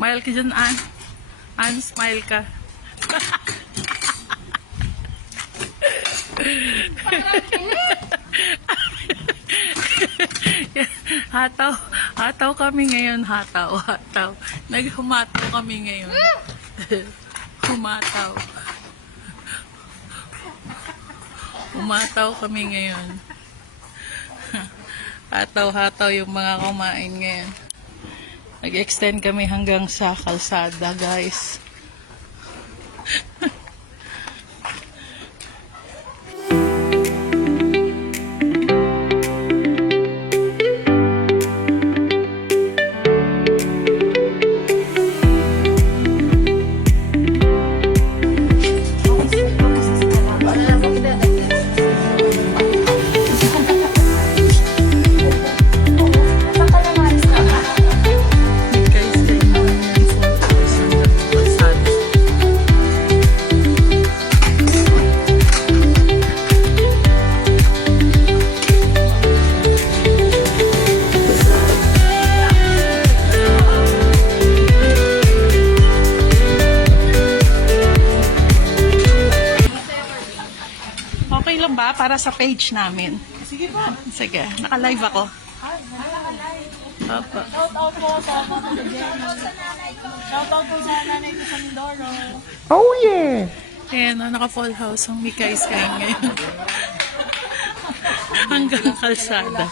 Smile ka dyan, Ann. Ann, smile ka. Hataw. Hataw kami ngayon. Hataw. Naghumataw kami ngayon. Humataw. Humataw kami ngayon. Hataw yung mga kumain ngayon. Nag-extend kami hanggang sa kalsada, guys. Okay lang ba para sa page namin? Sige po. Sige, naka-live ako. Opo. Shout out po sa Shout out po sa nanay ko sa Mindoro. Oh yeah! Ayan, naka-full house ang Mika is kain ngayon. Hanggang kalsada.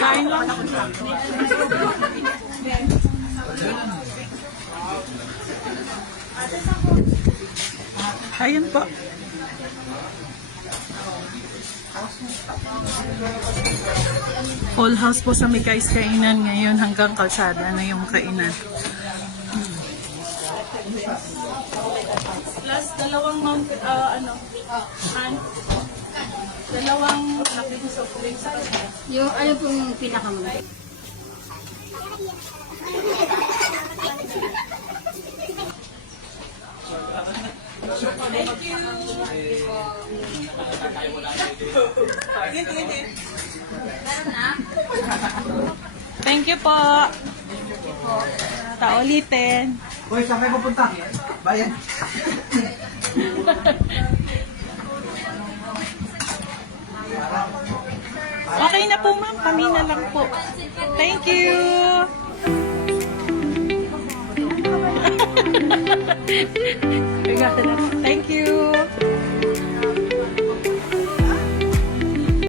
Kain lang. Ayun po. Full house po sa Mikay's kainan ngayon hanggang kalsada na yung kainan. Plus dalawang dalawang laking soft drinks. Yung ano pong pinakamura? Thank you po. Taulitin. Uy, saan kayo pupunta? Bayan. Okay na po ma'am, kami na lang po. Thank you. Thank you.